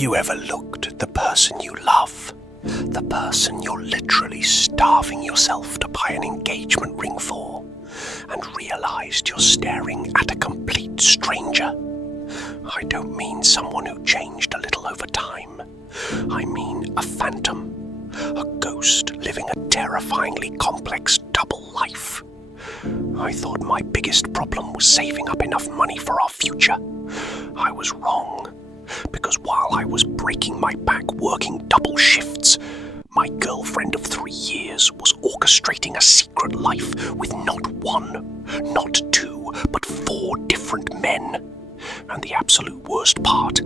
you ever looked at the person you love, the person you're literally starving yourself to buy an engagement ring for, and realised you're staring at a complete stranger? I don't mean someone who changed a little over time. I mean a phantom, a ghost living a terrifyingly complex double life. I thought my biggest problem was saving up enough money for our future. I was wrong, because while I was breaking my back working double shifts, my girlfriend of 3 years was orchestrating a secret life with not one, not two, but 4 different men. And the absolute worst part,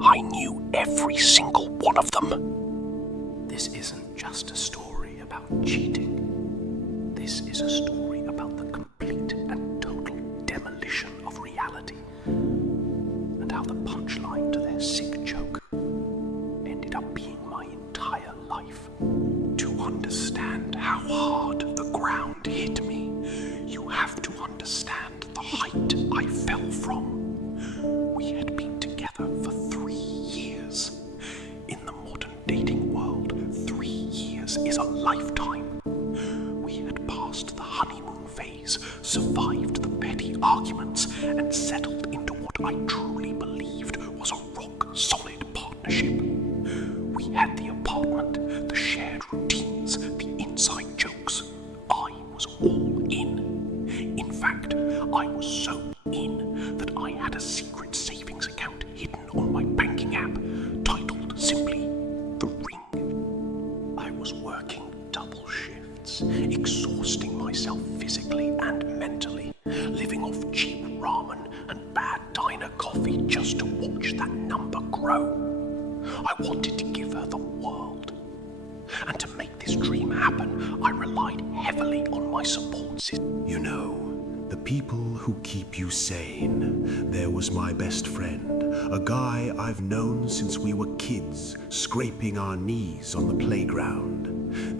I knew every single one of them. This isn't just a story about cheating. This is a story about the complete and total demolition of reality, and how the punchline to their sick joke ended up being my entire life. To understand how hard the ground hit me, you have to understand the height I fell from. We had been together for 3 years. In the modern dating world, 3 years is a lifetime. We had passed the honeymoon phase, survived the petty arguments, and settled into what I truly believed was a rock-solid partnership. We had the apartment, the shared routines, the inside jokes. I was all in. In fact, I was so in that I had a secret savings account hidden on my banking app, titled simply The Ring. I was working double shifts, exhausting myself physically and mentally, living off cheap ramen and bad diner coffee just to watch that number grow. I wanted to give her the world. And to make this dream happen, I relied heavily on my support system. You know, the people who keep you sane. There was my best friend, a guy I've known since we were kids, scraping our knees on the playground.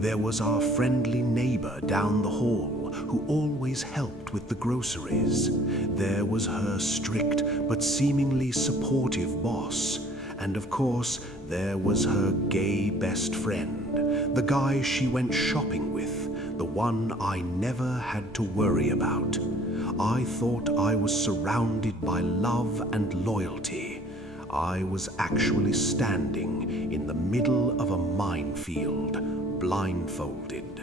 There was our friendly neighbor down the hall, who always helped with the groceries. There was her strict but seemingly supportive boss. And of course, there was her gay best friend, the guy she went shopping with, the one I never had to worry about. I thought I was surrounded by love and loyalty. I was actually standing in the middle of a minefield, blindfolded.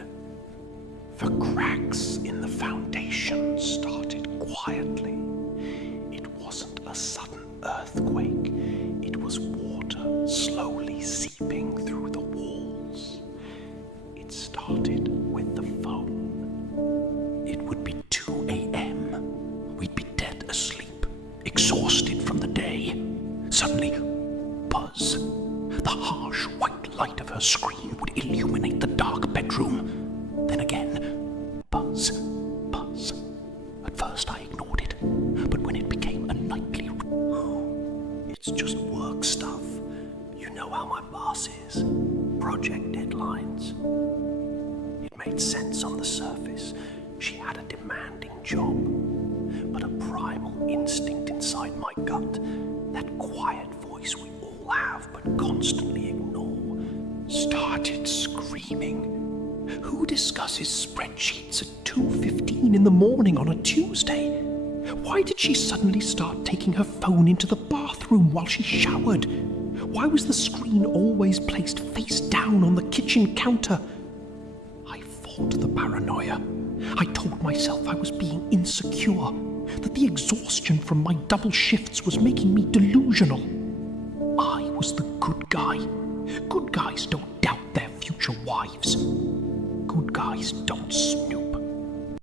The cracks in the foundation started quietly. It wasn't a sudden earthquake. It was water slowly seeping through the walls. It started with the phone. It would be 2 a.m. We'd be dead asleep, exhausted from the day. Suddenly, buzz. The harsh white light of her screen would illuminate the dark bedroom. Then again, buzz, buzz. At first I ignored it, but when it became a nightly... It's just work stuff. You know how my boss is. Project deadlines. It made sense on the surface. She had a demanding job. But a primal instinct inside my gut, that quiet voice we all have but constantly ignore, started screaming. Who discusses spreadsheets at 2:15 in the morning on a Tuesday? Why did she suddenly start taking her phone into the bathroom while she showered? Why was the screen always placed face down on the kitchen counter? I fought the paranoia. I told myself I was being insecure, that the exhaustion from my double shifts was making me delusional. I was the good guy. Good guys don't doubt their future wives. Good guys don't snoop.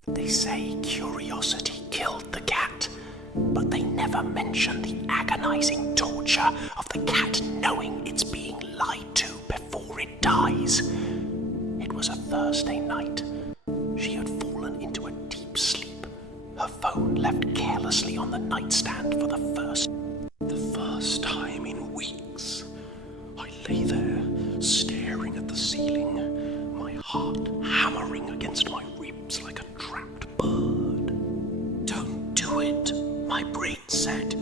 They say curiosity killed the cat, but they never mention the agonizing torture of the cat knowing it's being lied to before it dies. It was a Thursday night. She had fallen into a deep sleep, her phone left carelessly on the nightstand for the first time in weeks. I lay there, staring at the ceiling, my heart hammering against my ribs like a trapped bird. Don't do it, my brain said.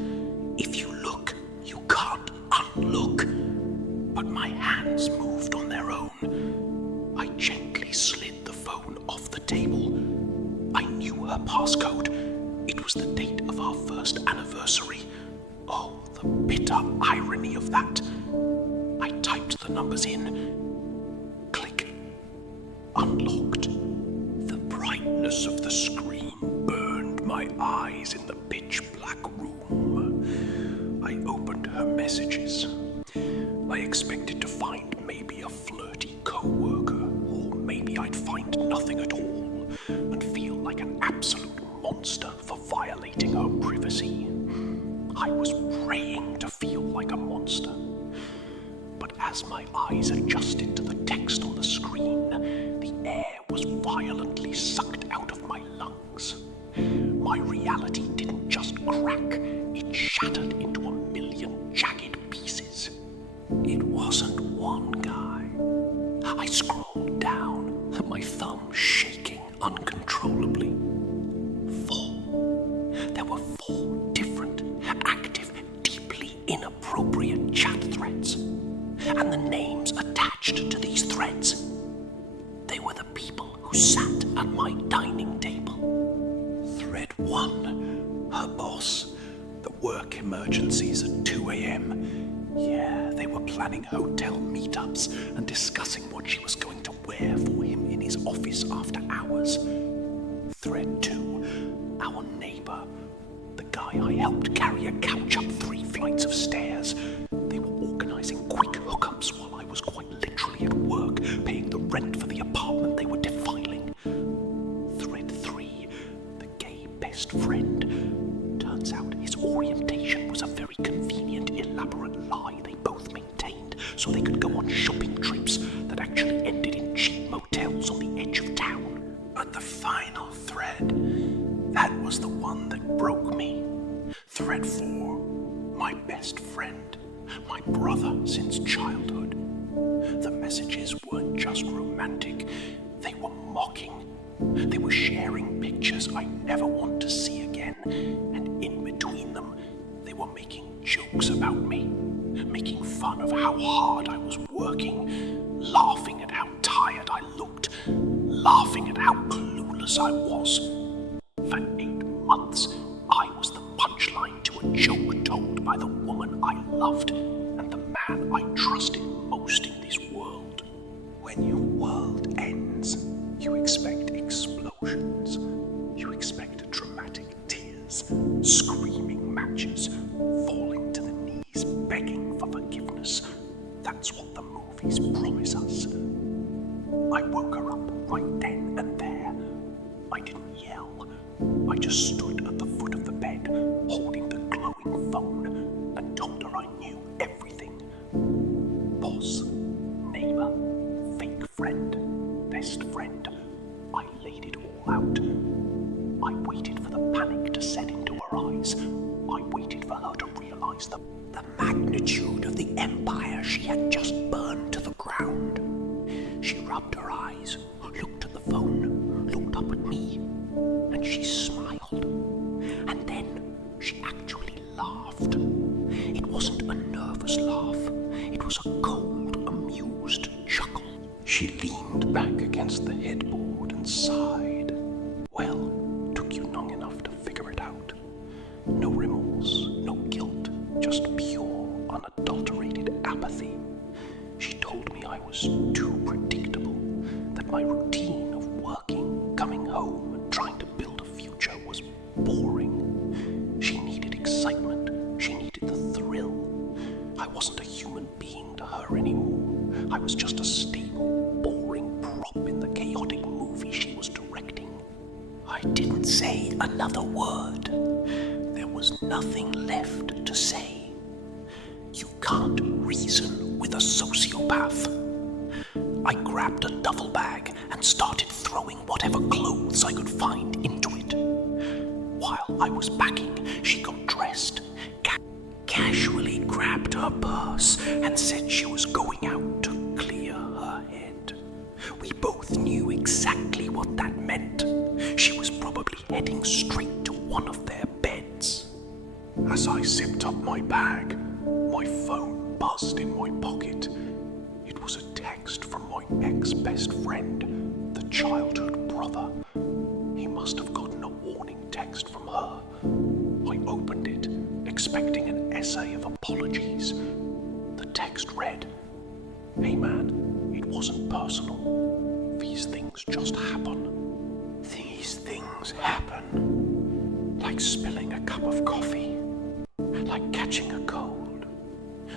If you look, you can't unlook. my hands moved on their own. I gently slid the phone off the table. I knew her passcode. It was the date of our first anniversary. Oh, the bitter irony of that. I typed the numbers in. Click. Unlocked. The brightness of the screen burned my eyes in the pitch-black room. I opened her messages. I expected to find maybe a flirty co-worker, or maybe I'd find nothing at all and feel like an absolute monster for violating her privacy. I was praying to feel like a monster. But as my eyes adjusted to the text on the screen, the air was violently sucked out of my lungs. My reality didn't just crack, it shattered into a million jagged pieces. It wasn't one guy. I scrolled down, my thumb shaking uncontrollably. 4. There were 4 different, active, deeply inappropriate chat threads. And the names attached to these threads. They were the people who sat at my dining table. Thread 1. Her boss. The work emergencies at 2 a.m. Yeah, they were planning hotel meetups and discussing what she was going to wear for him in his office after hours. Thread 2. Our neighbor. The guy I helped carry a couch up 3 flights of stairs. They were organizing quick hookups while I was quite literally at work, paying the rent for the apartment they were defiling. Thread 3. The gay best friend. Turns out his orientation was a very convenient, elaborate lie they both maintained so they could go on shopping trips that actually ended in cheap motels on the edge of town. But the final thread, that was the one that broke me. Thread 4. My best friend. My brother since childhood. The messages weren't just romantic, they were mocking. They were sharing pictures I never want to see again, and in between them, they were making jokes about me, making fun of how hard I was working, laughing at how tired I looked, laughing at how clueless I was. For 8 months, I was the punchline to a joke told by the woman I loved and the man I trusted most in this world. When your world ends, you expect explosions. You expect dramatic tears, screaming matches, falling to the knees, begging for forgiveness. That's what the movies promise us. I woke her up right then and there. I didn't yell. I just stood at the foot of the bed, holding the glowing phone, and told her I knew everything. Boss, neighbor, fake friend, best friend. I laid it all out. I waited for the panic to set into her eyes. I waited for her to realize the magnitude of the empire she had just burned to the ground. She rubbed her eyes, looked at the phone, looked up at me, and she smiled. And then she actually laughed. It wasn't a nervous laugh. It was a cold, amused chuckle. She leaned back against the headboard and sighed. Well, took you long enough to figure it out. No remorse, no guilt, just pure, unadulterated apathy. She told me I was too predictable, that my routine of working, coming home, and trying to build a future was boring. She needed excitement. She needed the thrill. I wasn't a human being to her anymore. I was just a stable, boring prop in the chaotic movie she was directing. I didn't say another word. There was nothing left to say. You can't reason with a sociopath. I grabbed a duffel bag and started throwing whatever clothes I could find into it. While I was packing, she got dressed, casually grabbed her purse and said she was going out to clear her head. We both knew exactly what that meant. She was probably heading straight to one of their beds. As I zipped up my bag, my phone buzzed in my pocket. text from my ex-best friend, the childhood brother. He must have gotten a warning text from her. I opened it, expecting an essay of apologies. The text read, "Hey man, it wasn't personal. These things just happen. These things happen. Like spilling a cup of coffee. Like catching a cold.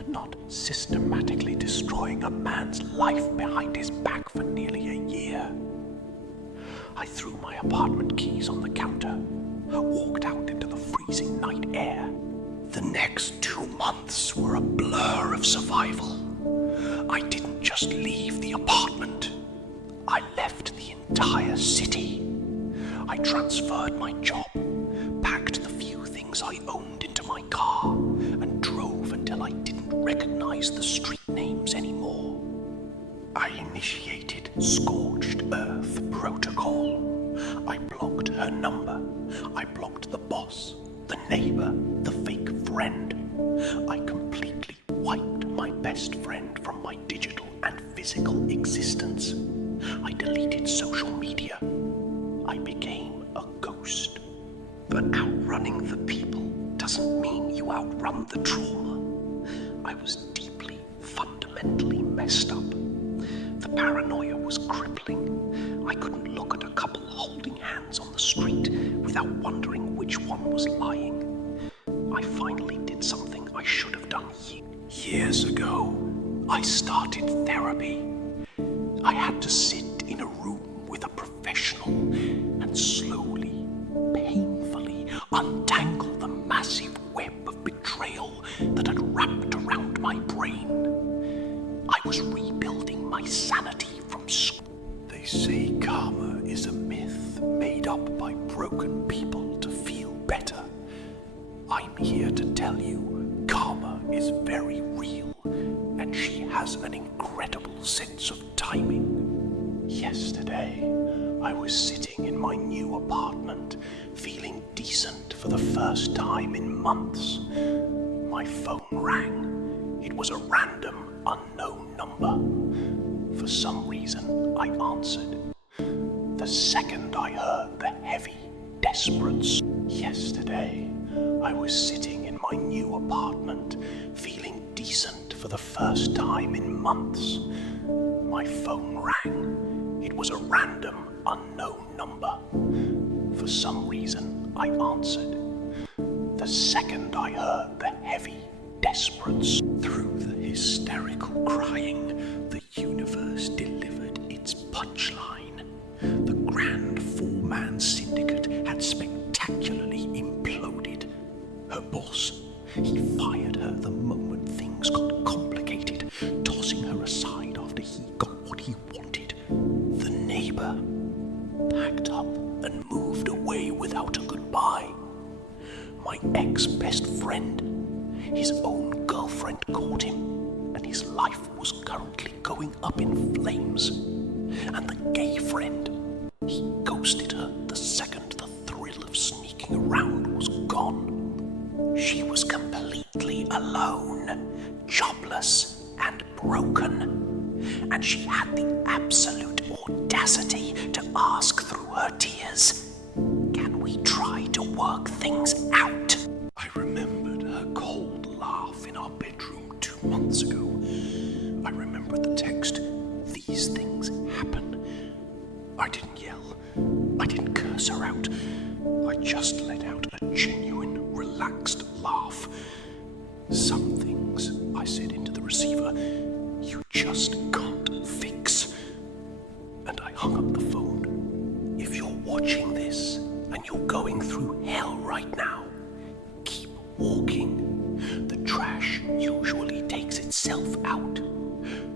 Not systematically destroying a man's life behind his back for nearly a year." I threw my apartment keys on the counter, walked out into the freezing night air. The next 2 months were a blur of survival. I didn't just leave the apartment. I left the entire city. I transferred my job, packed the few things I owned into my car, and drove until I didn't recognize the street names anymore. I initiated Scorched Earth Protocol. I blocked her number. I blocked the boss, the neighbor, the fake friend. I completely wiped my best friend from my digital and physical existence. I deleted social media. I became a ghost. But outrunning the people doesn't mean you outrun the trauma. I was deeply, fundamentally messed up. The paranoia was crippling. I couldn't look at a couple holding hands on the street without wondering which one was lying. I finally did something I should have done years ago. I started therapy. I had to sit in a room with a professional and slowly, painfully untangle the massive web of betrayal that had wrapped around my brain. I was rebuilding my sanity from scratch. They say karma is a myth made up by broken people to feel better. I'm here to tell you, karma is very real, and she has an incredible sense of timing. Yesterday, I was sitting in my new apartment, feeling decent for the first time in months. My phone rang. It was a random, unknown number. For some reason, I answered. The second I heard the heavy, desperate... Yesterday, I was sitting in my new apartment, feeling decent for the first time in months. My phone rang. It was a random, unknown number. For some reason, I answered. The second I heard the heavy, desperate... Through the hysterical crying, the universe delivered its punchline. The grand four-man syndicate had spectacularly imploded. Her boss, he fired her the moment things got complicated, tossing her aside after he got what he wanted. The neighbor packed up and moved away without a goodbye. My ex-best friend, his own girlfriend caught him, and his life was currently going up in flames. And the gay friend, he ghosted her the second the thrill of sneaking around was gone. She was completely alone, jobless, and broken. And she had the absolute audacity to ask through her tears, "Can we try to work things out?" I remembered her cold laugh in our bedroom 2 months ago. I remembered the text, "These things happen." I didn't yell. I didn't curse her out. I just let out a genuine, relaxed laugh. "Some things," I said into the receiver, "you just can't fix." And I hung up the phone. If you're watching this and you're going through hell right now, keep walking. The trash usually takes itself out.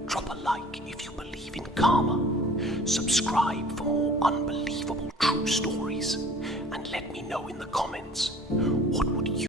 Drop a like if you believe in karma. Subscribe for more unbelievable true stories. And let me know in the comments,